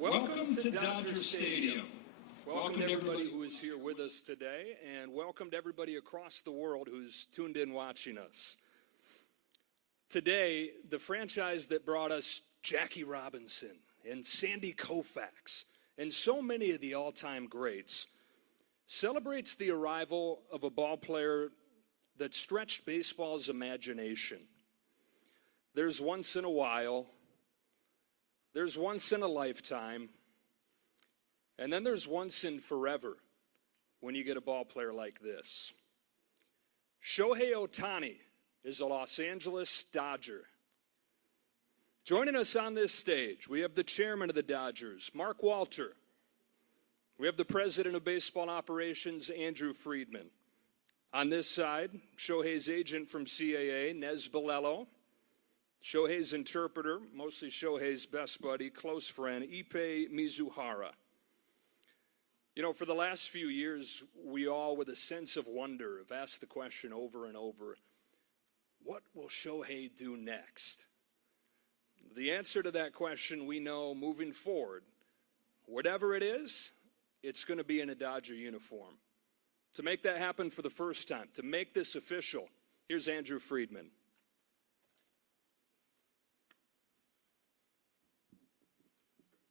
Welcome to Dodger Stadium. Welcome to everybody who is here with us today, and welcome to everybody across the world who's tuned in watching us. Today, the franchise that brought us Jackie Robinson and Sandy Koufax and so many of the all-time greats celebrates the arrival of a ball player that stretched baseball's imagination. There's once in a while, there's once in a lifetime, and then there's once in forever when you get a ball player like this. Shohei Ohtani is a Los Angeles Dodger. Joining us on this stage, we have the chairman of the Dodgers, Mark Walter. We have the president of baseball operations, Andrew Friedman. On this side, Shohei's agent from CAA, Nez Bilello. Shohei's interpreter, mostly Shohei's best buddy, close friend, Ippei Mizuhara. You know, for the last few years, we all, with a sense of wonder, have asked the question over and over, what will Shohei do next? The answer to that question we know moving forward. Whatever it is, it's going to be in a Dodger uniform. To make that happen for the first time, to make this official, here's Andrew Friedman.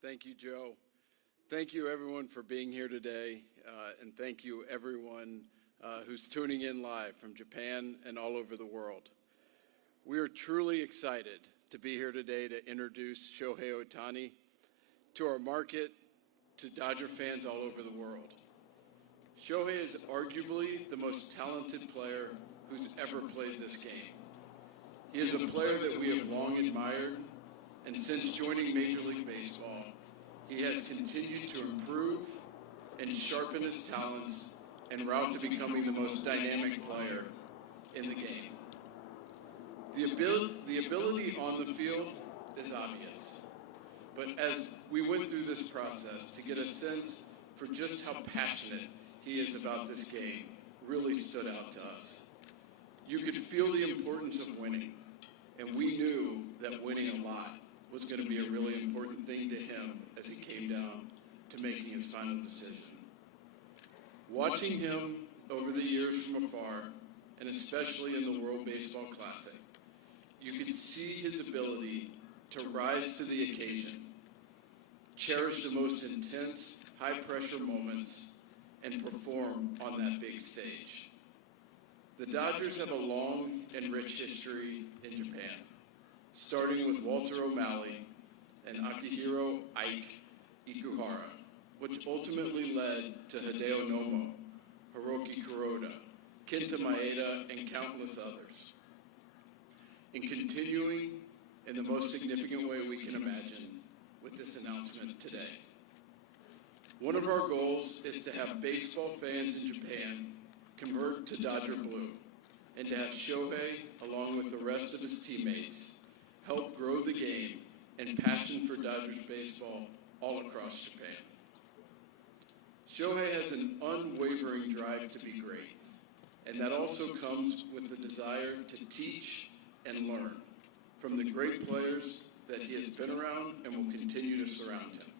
Thank you, Joe. Thank you, everyone, for being here today, and thank you, everyone who's tuning in live from Japan and all over the world. We are truly excited to be here today to introduce Shohei Ohtani to our market, to Dodger fans all over the world. Shohei is arguably the most talented player who's ever played this game. He is a player that we have long admired, and since joining Major League Baseball, he has continued to improve and sharpen his talents en route to becoming the most dynamic player in the game. The ability on the field is obvious, but as we went through this process to get a sense for just how passionate he is about this game really stood out to us. You could feel the importance of winning, and we knew that winning a lot was going to be a really important thing to him as he came down to making his final decision. Watching him over the years from afar, and especially in the World Baseball Classic, you could see his ability to rise to the occasion, cherish the most intense, high-pressure moments, and perform on that big stage. The Dodgers have a long and rich history in Japan, starting with Walter O'Malley and Akihiro Ike Ikuhara, which ultimately led to Hideo Nomo, Hiroki Kuroda, Kenta Maeda, and countless others. And continuing in the most significant way we can imagine with this announcement today. One of our goals is to have baseball fans in Japan convert to Dodger Blue, and to have Shohei, along with the rest of his teammates, help grow the game and passion for Dodgers baseball all across Japan. Shohei has an unwavering drive to be great, and that also comes with the desire to teach and learn from the great players that he has been around and will continue to surround him.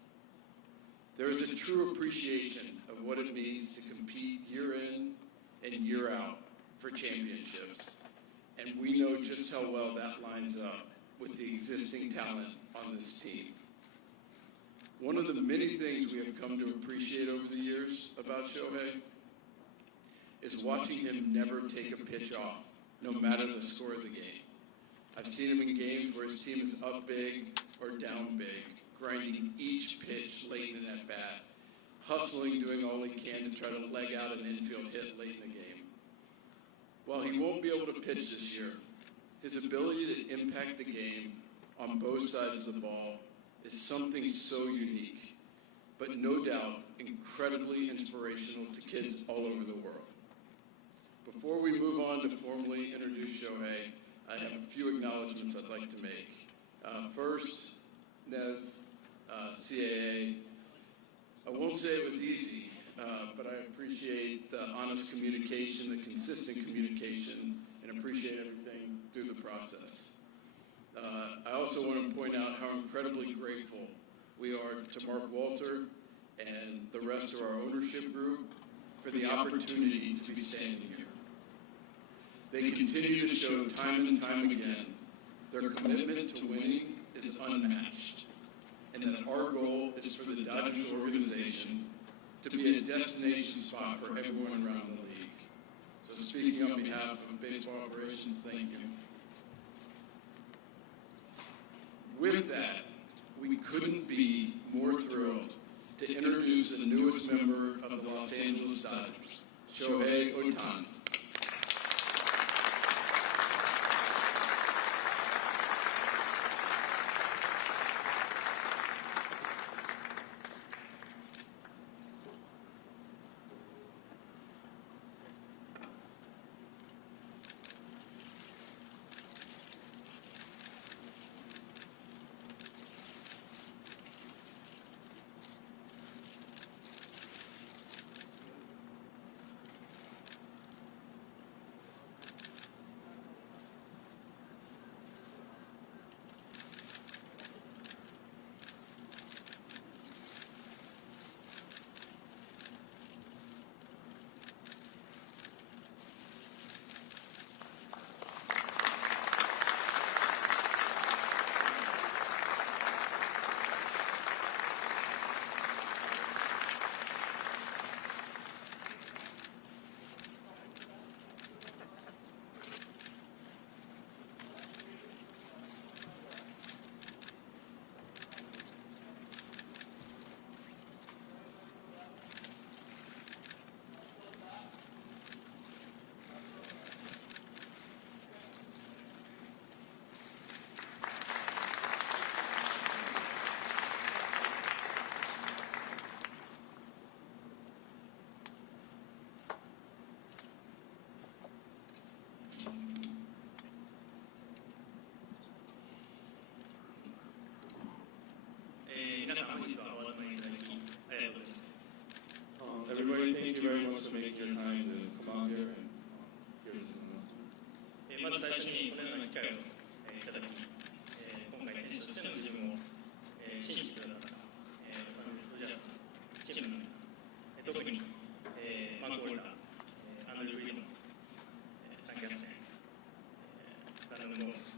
There is a true appreciation of what it means to compete year in and year out for championships, and we know just how well that lines up with the existing talent on this team. One of the many things we have come to appreciate over the years about Shohei is watching him never take a pitch off, no matter the score of the game. I've seen him in games where his team is up big or down big, grinding each pitch late in at bat, hustling, doing all he can to try to leg out an infield hit late in the game. While he won't be able to pitch this year, his ability to impact the game on both sides of the ball is something so unique, but no doubt incredibly inspirational to kids all over the world. Before we move on to formally introduce Shohei, I have a few acknowledgments I'd like to make. First, Nez, CAA. I won't say it was easy, but I appreciate the honest communication, the consistent communication, and appreciate everything through the process. I also want to point out how incredibly grateful We are to Mark Walter and the rest of our ownership group for the opportunity to be standing here. They continue to show time and time again their commitment to winning is unmatched, and that our goal is for the Dodgers organization to be a destination spot for everyone around the league. So speaking on behalf of baseball operations, thank you. With that, we couldn't be more thrilled to introduce the newest member of the Los Angeles Dodgers, Shohei Ohtani. Everybody, thank you very much for making your time to come out here and hear this announcement. まず最初にこのような機会をいただき、今回選手としての自分を信じてくださったサンフレッチェスチームの皆さん、特にマーク・ウォルター、アンドリュー・フリードマン、スタン・キャステン、ダン・ゴース、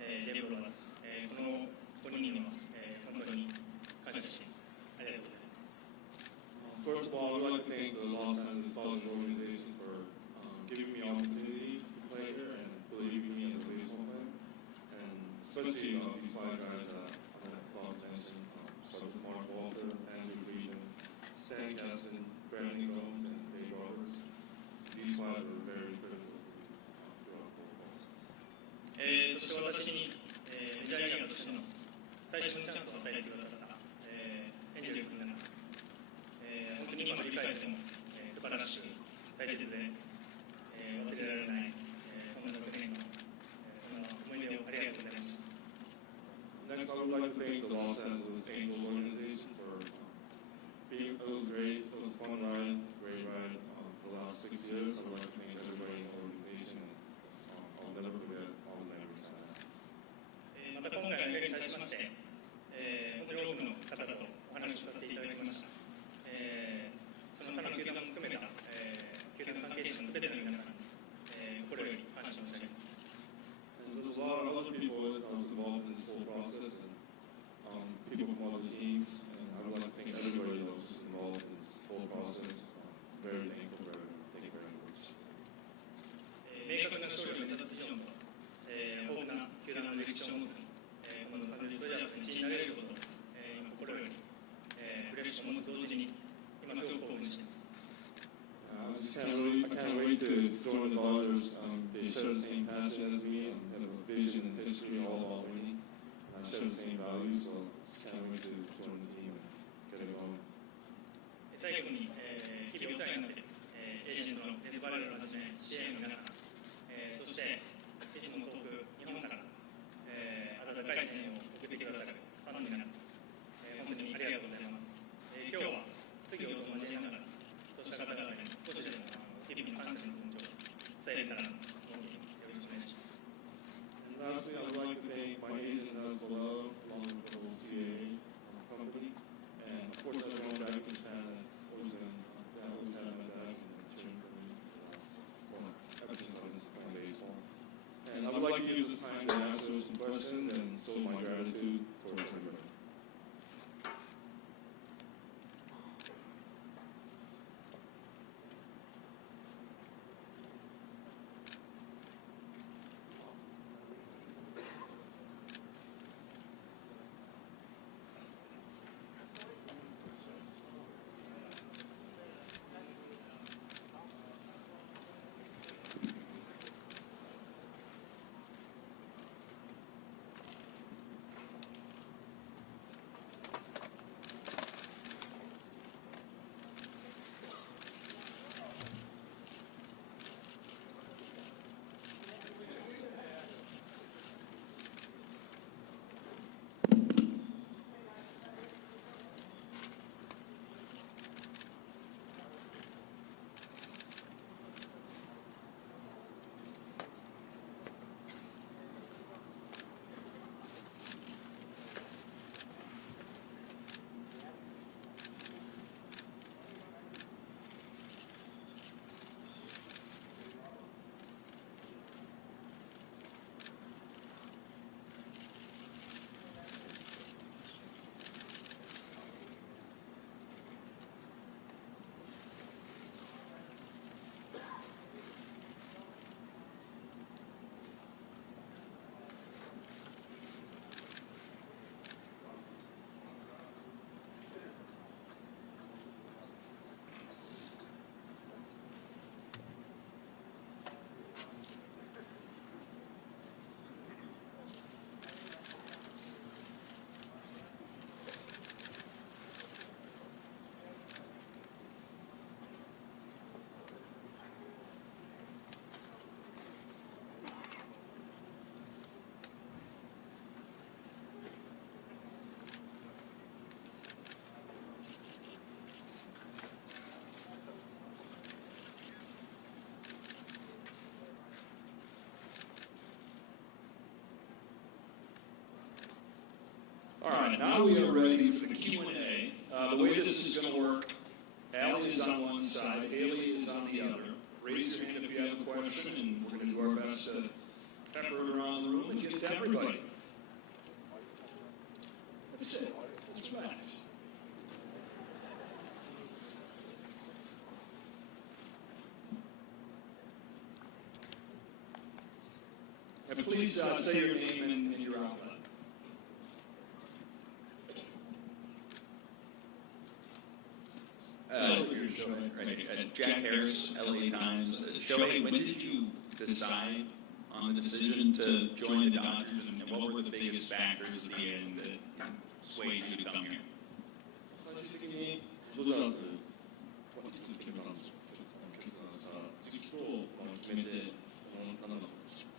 デーブ・ロバーツ、この5人には本当に感謝しています。ありがとうございます。First of all, I'd like to thank the Los Angeles Dodgers organization for giving me the opportunity to play here and believing me as a baseball player. And especially these five guys that I have brought attention, such as Mark Walter, Andrew Friedman, Stan Keston, Brandon Gomes, and Dave Roberts. These five were very critical throughout the whole process. そして私にメジャーリーガーとしての最初のチャンスを与えてくださったエンジェルスの皆さん、本当に今振り返っても素晴らしく大切で忘れられないそんな6年間、そんな思い出をありがとうございました。Next, I would like to thank the Los Angeles Angels organization for being, it was great, it was a fun ride, great ride for the last 6 years. I would like to thank everybody in the organization, and I'll never forget all the memories I have. また今回の会に際しまして、本当に多くの方とお話をさせていただきました。その他の球団も含めた、球団関係者のすべての皆さんに、心より感謝申し上げます。And there's a lot of other people that was involved in this whole process, and people from other teams, and I would like to thank everybody that was just involved in this whole process. Very thankful for everyone. Thank you very much. 明確な勝利を目指すビジョンと、豊富な球団の歴史を持つ、このロサンゼルス・ドジャースの一員になれること、今心より、嬉しく思うと同時に、今すごく興奮しています。I can't wait to join the Dodgers. They share the same passion as me and have a vision and history all about winning. I share the same values, so just can't wait to join the team and get it going. 最後に、日々お世話になっている、エージェントのデスバレルをはじめ、支援の皆さん、そしていつも遠く日本から、温かい声援を送ってくださるファンの皆さん、本当にありがとうございます。今日は質疑応答を交えながら、そうした方々に少しでも日々の感謝の気持ちを伝えれたらと思っています。よろしくお願いします。And lastly, I would like to thank my agent as well, along with the whole CAA, like to use this time to answer some questions and show my gratitude towards everybody. All right, now we are ready for the Q&A. The way this is going to work, Allie is on one side, Haley is on the other. Raise your hand if you have a question, and we're going to do our best to pepper it around the room and get to everybody. That's it. Let's relax. And please say your name and your outlet. Shohei, right. Jack Harris, LA Times. Shohei, when did you decide on the decision to join the Dodgers, and what were the biggest factors at the end that swayed you to come here? 最終的にドジャースはいつ決めたんでしょうか。決断した時期と決めて何だったんでしょ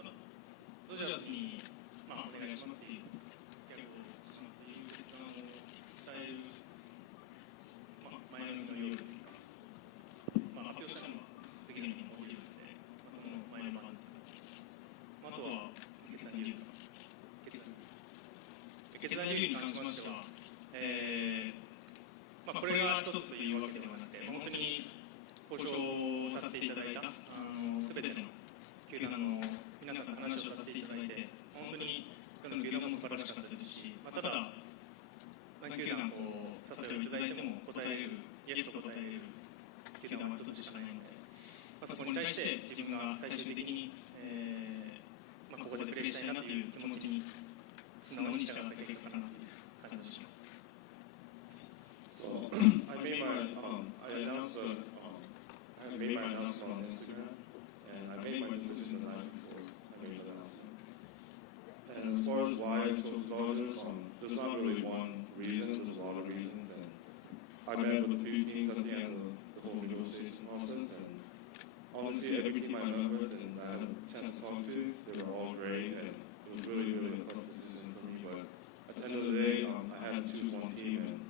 うか。ドジャースに、お願いしますというギャグをしますという決断を伝える、前の日の夜というか、発表したのは次の日に起きるので、その前の晩ですが、あとは決断理由ですか。決断理由に関しましては、これが一つというわけではなくて、本当に交渉させていただいたすべての球団の皆さんと話をさせていただいて、本当にどの球団も素晴らしかったですし、ただ、何球団誘いをいただいても答えれる、イエスと答えれる球団は一つしかないので、そこに対して自分が最終的に、ここでプレーしたいなという気持ちに素直に従った結果かなという感じがします。So I made my announcement on Instagram, and I made my decision the night before I made the announcement. And as far as why I chose Dodgers, there's not really one reason. There's a lot of reasons, and I met with a few teams at the end of the whole negotiation process, and honestly, every team I met with and I had a chance to talk to, they were all great, and it was really, really a tough decision for me. But at the end of the day, I had to choose one team, and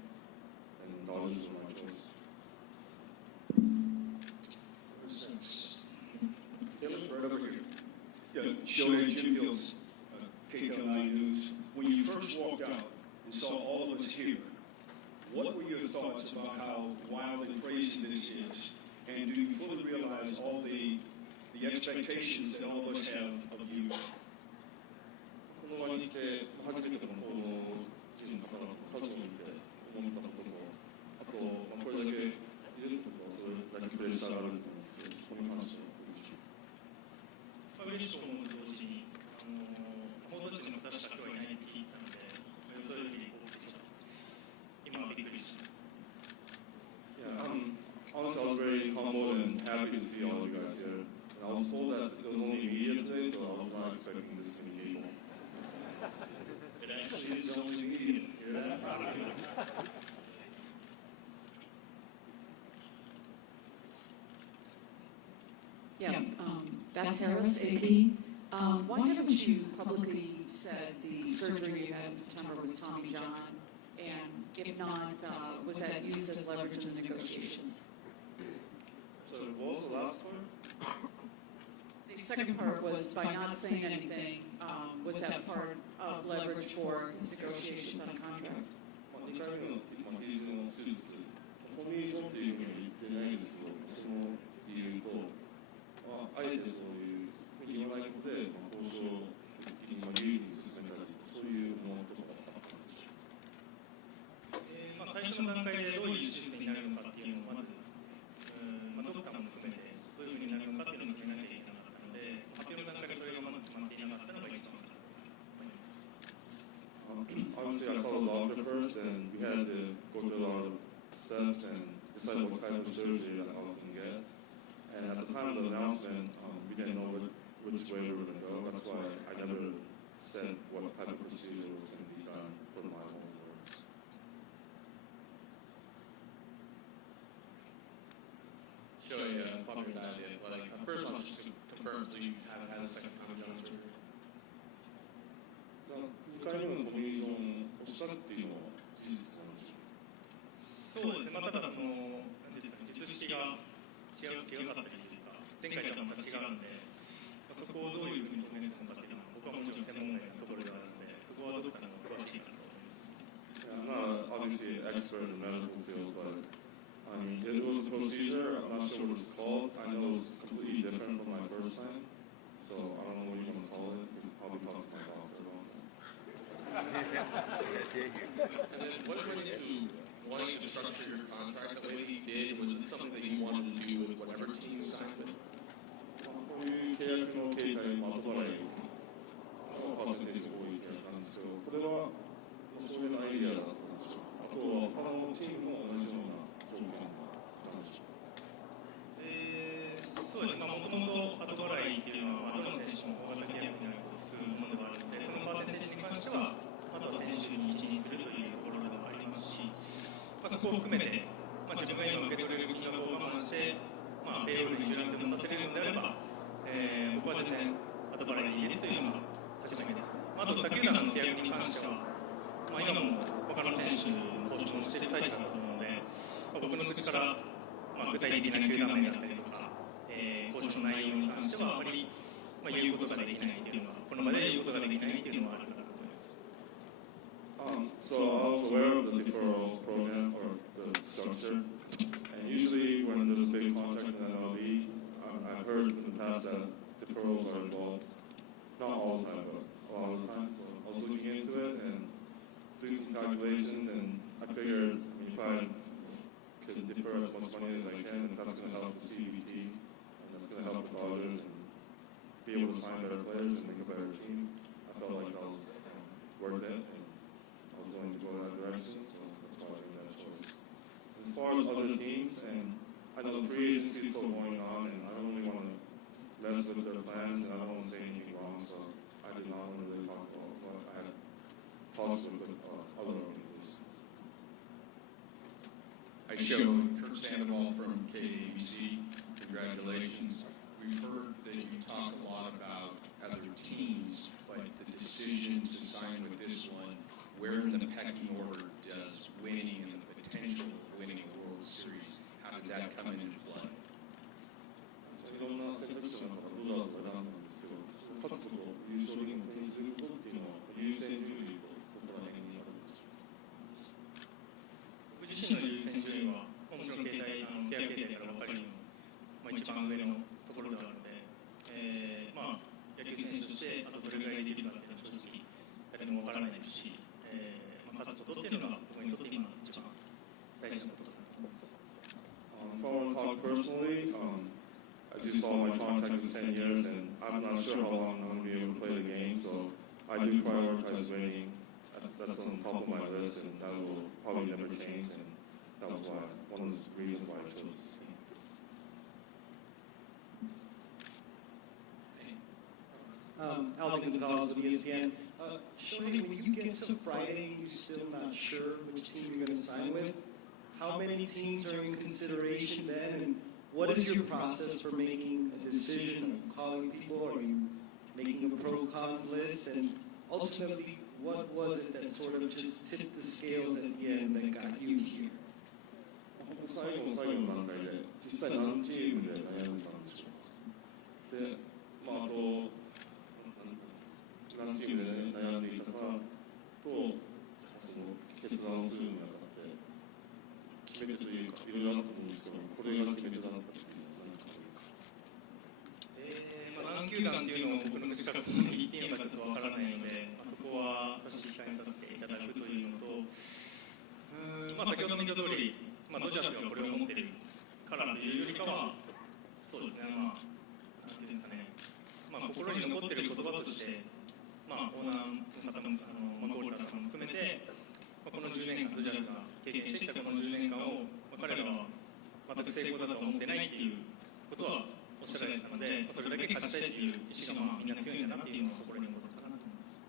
Dodgers were my choice. Right over here. Yeah, Shohei, Jim Hills, KTL9 News. When you first walked out and saw all of us here, what were your thoughts about how wild and crazy this is? And do you fully realize all the the expectations that all of us have of you. この場に来て初めてこの報道陣の方の数を見て思ったことと、あと、これだけいるってことはそれだけプレッシャーがあると思うんですけど、そこに関してはどうでしょう。嬉しく思うと同時に、報道陣の方しか今日はいないって聞いたので、予想より多くて今はびっくりしてます。Yeah, honestly, I was very humbled and happy to see all of you guys here. And I was told that there was only media today, so I was not expecting this many people. It actually is only media. Yeah, Beth Harris, AP. Why haven't you publicly said the surgery you had in September was Tommy John? And if not, was that used as leverage in the negotiations? So what was the last part? The second part was by not saying anything, was that part of leverage for his negotiations on a contract? 2回目の肘の手術、トミー・ジョンっていうふうには言ってないんですけど、その理由と、あえてそういうふうに言わないことで、交渉的に有利に進めたり、そういうものとかあったんでしょうか。最初の段階でどういう手術になるのかっていうのをまず、ドクターも含めてどういうふうになるのかっていうのを決めなきゃいけなかったので、発表の段階でそれがまず決まっていなかったのが一番だと思います。Obviously, I saw the doctor first, and we had to go through a lot of steps and decide what type of surgery that I was going to get. And at the time of the announcement, we didn't know which way we were going to go. That's why I never said what type of procedure was going to be done for my own words. Shohei, Father Guy, The Athletic. First off, just to confirm, so you have had a second Tommy John surgery? 2回目のトミー・ジョンをしたっていうのは事実なんでしょうか。そうですね、ただなんていうんですかね、術式が違かったりというか、前回とはまた違うんで、そこをどういうふうに表現するのかっていうのは、僕はもちろん専門外のところではあるので、そこはどこかの詳しいかと思います。I'm not obviously an expert in the medical field, but I mean, it was a procedure. I'm not sure what it's called. I know it's completely different from my first time, so I don't know what you want to call it. You can probably talk to my doctor about that. And then what went into wanting to structure your contract the way that you did? Was it something that you wanted to do with whatever team you signed with? こういう契約の形態も後払いのパーセンテージが多い契約なんですけど、これはそういうアイデアだったんでしょうか。あとは他のチームも同じような条件があったんでしょうか。そうですね、もともと後払いっていうのは、どの選手も大型契約になるとつくものではあるので、そのパーセンテージに関しては、あとは選手に一任するというところではありますし、そこを含めて、自分が今受け取れる金額を我慢して、ペイロールに柔軟性を持たせれるのであれば、僕は全然後払いでいいですというのが初めです。あと他球団の契約に関しては、今も他の選手の交渉をしている最中だと思うので、僕の口から、具体的な球団名だったりとか、交渉の内容に関してはあまり、言うことができないというのは、この場で言うことができないというのはあるかなと思います。So I was aware of the deferral program or the structure, and usually when there's a big contract in the MLB, I've heard in the past that deferrals are involved. Not all the time, but a lot of the time. So I was looking into it and doing some calculations, and I figured if I could defer as much money as I can, if that's going to help the CBT, and that's going to help the Dodgers and be able to sign better players and make a better team, I felt like that was worth it. And I was willing to go in that direction, so that's why I made that choice. As far as other teams, and I know the free agency is still going on, and I don't really want to mess with their plans, and I don't want to say anything wrong, so I did not want to really talk about what I had talks with other organizations. Hi, Show. Kurt Sandoval from KABC. Congratulations. We've heard that you talk a lot about other teams, but the decision to sign with this one, where in the pecking order does winning and the potential of winning a World Series, how did that come into play? いろんな選択肢の中からドジャースを選んだんですけど、勝つこと、優勝リングを手にすることっていうのは優先順位とどこら辺にあるんでしょうか。僕自身の優先順位は、もちろん契約形態から分かるように、一番上のところではあるので、どれぐらいできるかっていうのは正直誰もわからないですし、勝つことっていうのが僕にとって今一番大事なことだと思います。If I want to talk personally, as you saw, my contract is 10 years, and I'm not sure how long I'm going to be able to play the game, so I do prioritize winning. That's on top of my list, and that will probably never change, and that was why, one of the reasons why I chose this team. Alvin Gonzalez with ESPN. Shohei, when you get to Friday, you're still not sure which team you're going to sign with. How many teams are in consideration then, and what is your process for making a decision? Are you calling people? Are you making a pro-cons list? And ultimately, what was it that sort of just tipped the scales at the end that got you here? 最後の最後の段階で実際何チームで悩んだんでしょうか。で、あと何チームで悩んでいたかと、その決断をするにあたって決め手というかいろいろあったと思うんですけど、これが決め手だったっていう何かありますか？何球団っていうのを僕の近くに言っていいのかちょっとわからないので、そこは差し控えさせていただくというのと、先ほども言った通り、ドジャースがこれを持っているからというよりかは、そうですね、なんていうんですかね、心に残っている言葉として、オーナーの方も、ゴールダーさんも含めて、この10年間、ドジャースが経験してきたこの10年間を、彼らは全く成功だとは思ってないっていうことはおっしゃられてたので、それだけ勝ちたいという意思がみんな強いんだなっていうのは心に残ったかなと思います。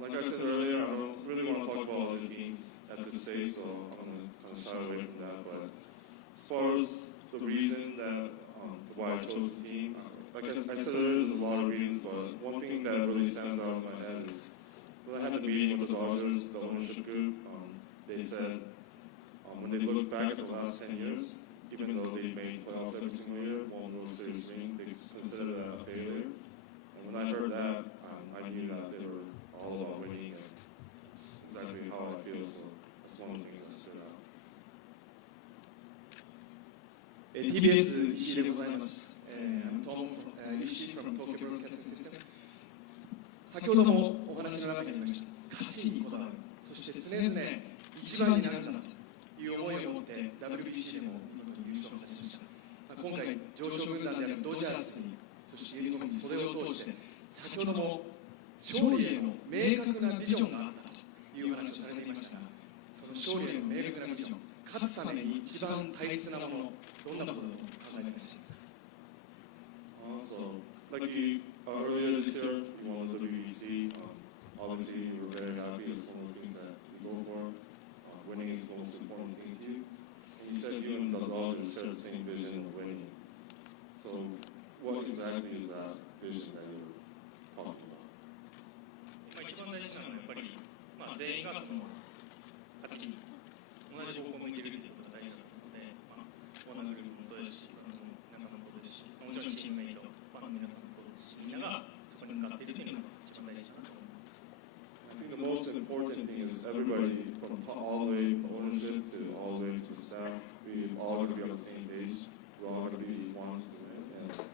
Like I said earlier, I don't really want to talk about other teams at this stage, so I'm going to kind of shy away from that. But as far as the reason that why I chose the team, like I said earlier, there's a lot of reasons, but one thing that really stands out in my head is when I had the meeting with the Dodgers, the ownership group, they said when they look back at the last 10 years, even though they made playoffs every single year, won World Series ring, they consider that a failure. And when I heard that, I knew that they were all about winning, and that's exactly how I feel, so that's one of the things that stood out. TBS 石井でございます。Tom Ishii from Tokyo Broadcasting System。先ほどもお話の中にありました、勝ちにこだわる、そして常々一番になるんだという思いを持って WBC でも見事に優勝を果たしました。今回、常勝軍団であるドジャースに、そしてユニフォームに袖を通して、先ほども勝利への明確なビジョンがあったという話をされていましたが、その勝利への明確なビジョン、勝つために一番大切なもの、どんなことだと考えていらっしゃいますか？ So, like you, earlier this year, you won the WBC. Obviously, you were very happy. It's one of the things that you go for. Winning is the most important thing to you. And you said you and the Dodgers share the same vision of winning. So, what exactly is that vision that you're talking about? 一番大事なのはやっぱり、全員がその勝ちに同じ方向を向いているということが大事だと思うので、オーナーグループもそうですし、皆さんもそうですし、もちろんチームメイト、ファンの皆さんもそうですし、みんながそこに向かっているというのが一番大事だなと思います。I think the most important thing is everybody from all the way from ownership to all the way to the staff, we all got to be on the same page. We're all going to be wanting to win, and I think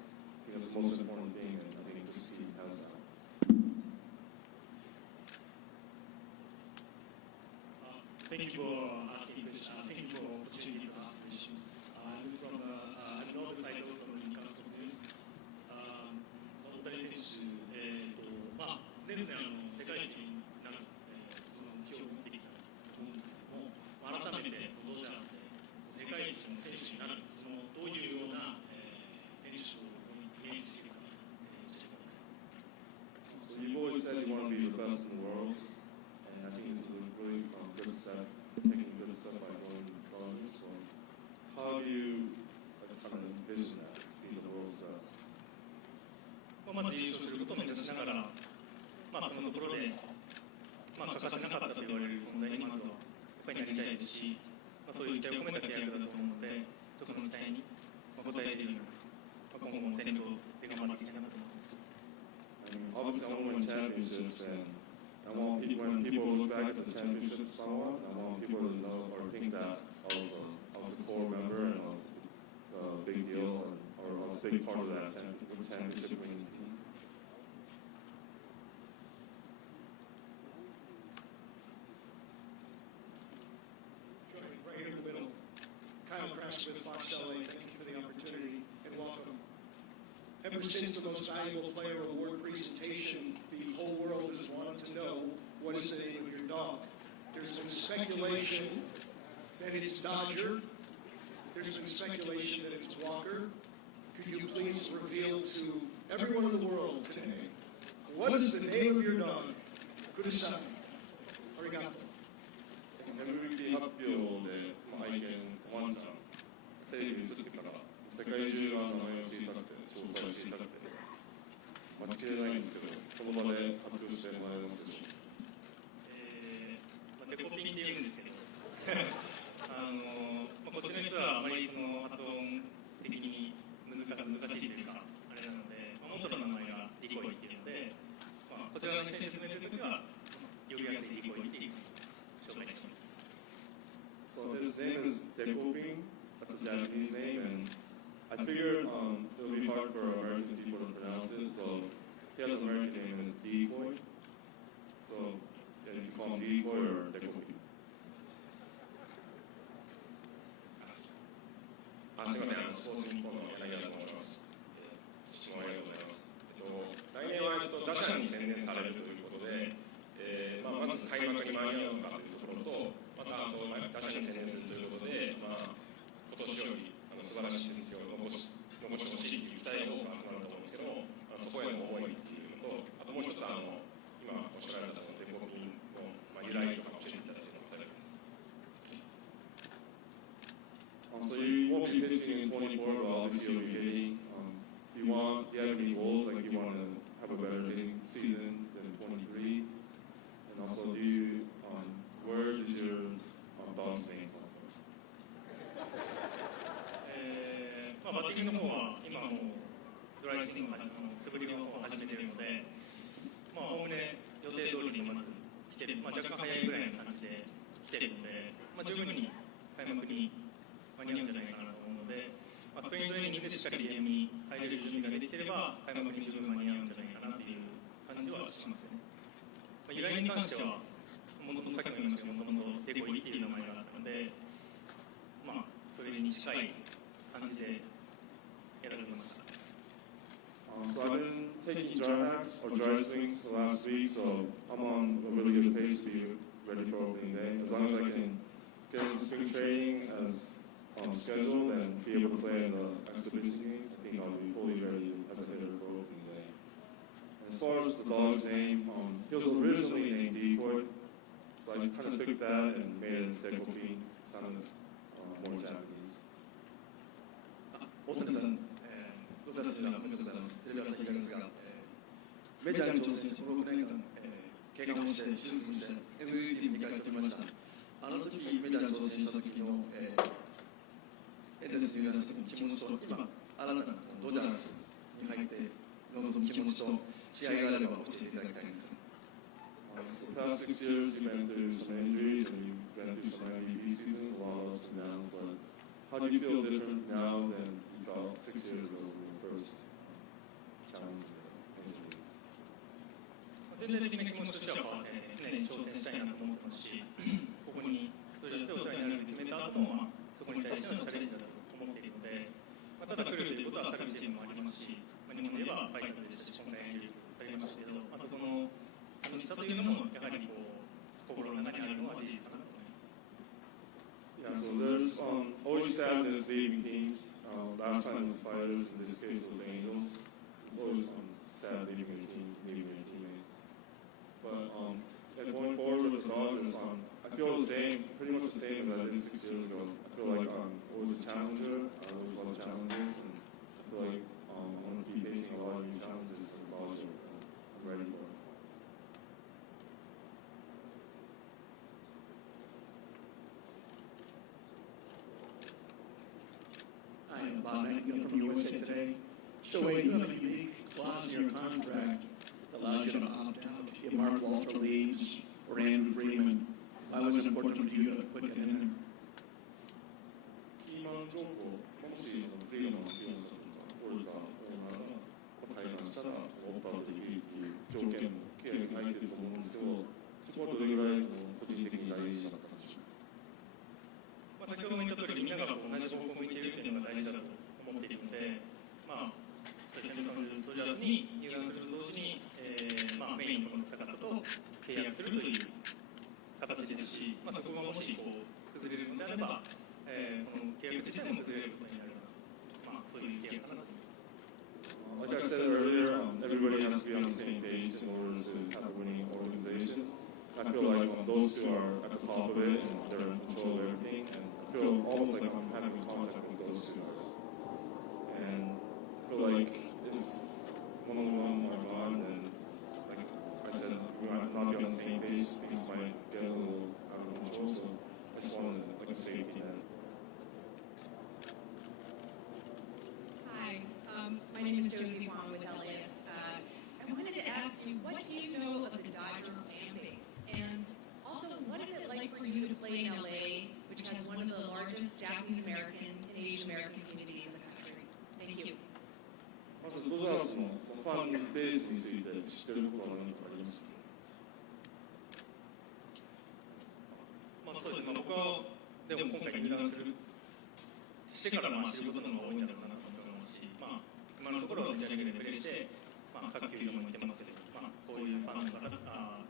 that's the most important thing, and I think this team has that. Thank you for asking question. Thank you for opportunity to ask question. I'm from I know the side of from the Newcastle News. 大谷選手、常々世界一になる、その目標を持ってきたと思うんですけども、改めてドジャースで世界一の選手になる、そのどういうような、選手をイメージしていくか、教えてください。So you've always said you want to be the best in the world, and I think this is a really good step, taking a good step by joining the Dodgers. So how do you kind of envision that, being the world's best? まず優勝することを目指しながら、そのところで、欠かせなかったと言われる存在にまずはやっぱりなりたいですし、そういう期待を込めた契約だと思うので、そこの期待に応えているような、今後も全力で頑張っていきたいなと思います。Obviously, I want to win championships, and I want people, when people look back at the championships somewhat, I want people to know or think that I was a core member and I was a big deal, or I was a big part of that championship winning team. contrast with Fox LA. Thank you for the opportunity and welcome. Ever since the Most Valuable Player Award presentation, the whole world has wanted to know what is the name of your dog. There's been speculation that it's Dodger. There's been speculation that it's Walker. Could you please reveal to everyone in the world today, what is the name of your dog? Kudasai. Arigato. MVP 発表で、愛犬ワンちゃんテレビに映ってから世界中が名前を知りたくて詳細を知りたくて待ちきれないんですけど、この場で発表してもらえますでしょうか。デコピンって言うんですけどこっちの人はあまりその発音的に難しいというかあれなので、元の名前がディコイっていうので、こちらの人に説明するときは呼びやすいディコイっていう紹介します。So his name is Dekoping. That's a Japanese name, and I figured it would be hard for American people to pronounce it, so he has an American name and it's Decoy. So yeah, you can call him Decoy or Dekoping. すみません、スポーツ日本の柳田と申します。質問ありがとうございます。来年は打者に専念されるということで、まず開幕に間に合うかというところと、また打者に専念するということで、今年より素晴らしい成績を残してほしいという期待が多く集まると思うんですけども、そこへの思いっていうのと、あともう一つ今おっしゃられたそのデコピンの由来とか教えていただいても幸いです。So you won't be pitching in 24, but obviously you'll be hitting. Do you have any goals? Like, you want to have a better hitting season than 23? And also, where does your dog's name come from? バッティングの方は今もドライスイング素振りの方を始めているので、おおむね予定通りにまず来てる、若干早いぐらいの感じで来てるので、十分に開幕に間に合うんじゃないかなと思うので、スプリングトレーニングでしっかりゲームに入れる準備ができていれば、開幕に十分間に合うんじゃないかなという感じはしますね。由来に関しては、もともとさっきも言いましたけど、もともとデコイっていう名前があったので、それに近い感じでやられてました。So I've been taking dry hacks or dry swings the last week, so I'm on a really good pace to be ready for opening day. As long as I can get into spring training as scheduled and be able to play in the exhibition games, I think I'll be fully ready as a hitter for opening day. And as far as the dog's name, he was originally named Decoy, so I kind of took that and made it Dekopin, sounded more Japanese. 大谷さん、ドクタースがおめでとうございます。テレビ朝日ですが、メジャーに挑戦してこの6年間、怪我もして、手術もして、MVP に迎えておりました。あの時メジャーに挑戦した時の、エンゼルスにいらっしゃる気持ちと、今、新たなドジャースに入って臨む気持ちと違いがあれば教えていただきたいです。So the past 6 years, you've been through some injuries and you've been through some MVP seasons, a lot of ups and downs, but how do you feel different now than you felt 6 years ago when you first challenged injuries? 全体的な気持ちとしては変わって、常に挑戦したいなと思ってますし、ここにドジャースでお世話になると決めた後も、そこに対してのチャレンジだと思っているので、ただ来るということは昨チームもありますし、日本で言えばファイターでしたし、今回エンジェルスありましたけど、そこの寂しさというのもやはり心の中にあるのは事実かなと思います。Yeah, so there's always sadness leaving teams. Last time it was the Fighters, in this case it was the Angels. It's always sad leaving your team, leaving your teammates. But going forward with the Dodgers, I feel the same, pretty much the same as I did 6 years ago. I feel like I'm always a challenger. I always love challenges, and I feel like I'm going to be facing a lot of new challenges for the Dodgers. I'm ready for it. I am Bob Nightingale from USA Today. Shohei, you have a unique clause in your contract that allows you to opt out if Mark Walter leaves or Andrew Freeman. Why was it important to you to put that in there? キーマン条項、もしフリーマンが好きな人とか、オルター、オーナーが対談したら、オーターできるっていう条件も契約に入っていると思うんですけど、そこはどれぐらい個人的に大事だったんでしょうか。先ほども言った通り、みんなが同じ方向を向い力自体も崩れることになるような、そういう意見かなと思います。Like I said earlier, everybody has to be on the same page in order to have a winning organization. I feel like those two are at the top of it and they're in control of everything. And I feel almost like I'm having contact with those two guys. And I feel like if one of them are gone, then like I said, we might not be on the same page. Things might get a little out of control. So I just wanted like a safety net. My name is Josie Wong with LAist. I wanted to ask you, what do you know of the Dodger fan base? And also, what is it like for you to play in LA, which has one of the largest Japanese American and Asian American communities in the country? Thank you. まずドジャースのファンベースについて知っていることは何かありますか？そうですね、僕はでも今回入団してから知ることの方が多いんだろうなと思ってますし、今のところメジャーリーグでプレーして、各球場も行ってますけど、こういうファンの方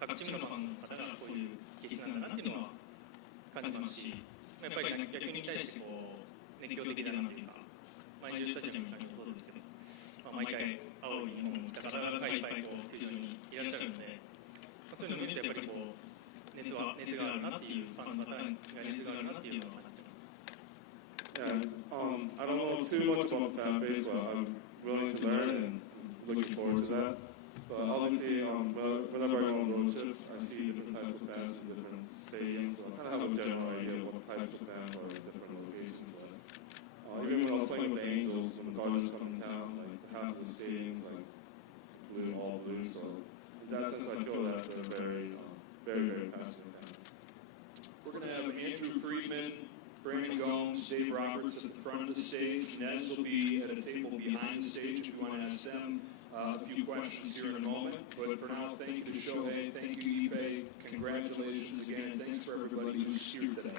各チームのファンの方がこういう気質なんだなっていうのは感じますし、やっぱり逆に対して熱狂的だなっていうか、エンジェルスタジアムに限ってそうですけど、毎回青い日本に来た方がいっぱい球場にいらっしゃるので、そういうのを見るとやっぱり熱があるなっていうファンの方が熱があるなっていうのを感じてます。Yeah, I don't know too much about the fan base, but I'm willing to learn and looking forward to that. But obviously, whenever I go on road trips, I see different types of fans in different stadiums, so I kind of have a general idea of what types of fans are in different locations. But even when I was playing with the Angels, when the Dodgers come to town, like half of the stadiums like blue, all blue. So in that sense, I feel that they're very, very passionate fans. We're going to have Andrew Friedman, Brandon Gomes, Dave Roberts at the front of the stage. Nez will be at a table behind the stage if you want to ask them a few questions here in a moment. But for now, thank you to Shohei, thank you, Ipe, congratulations again, and thanks for everybody who's here today.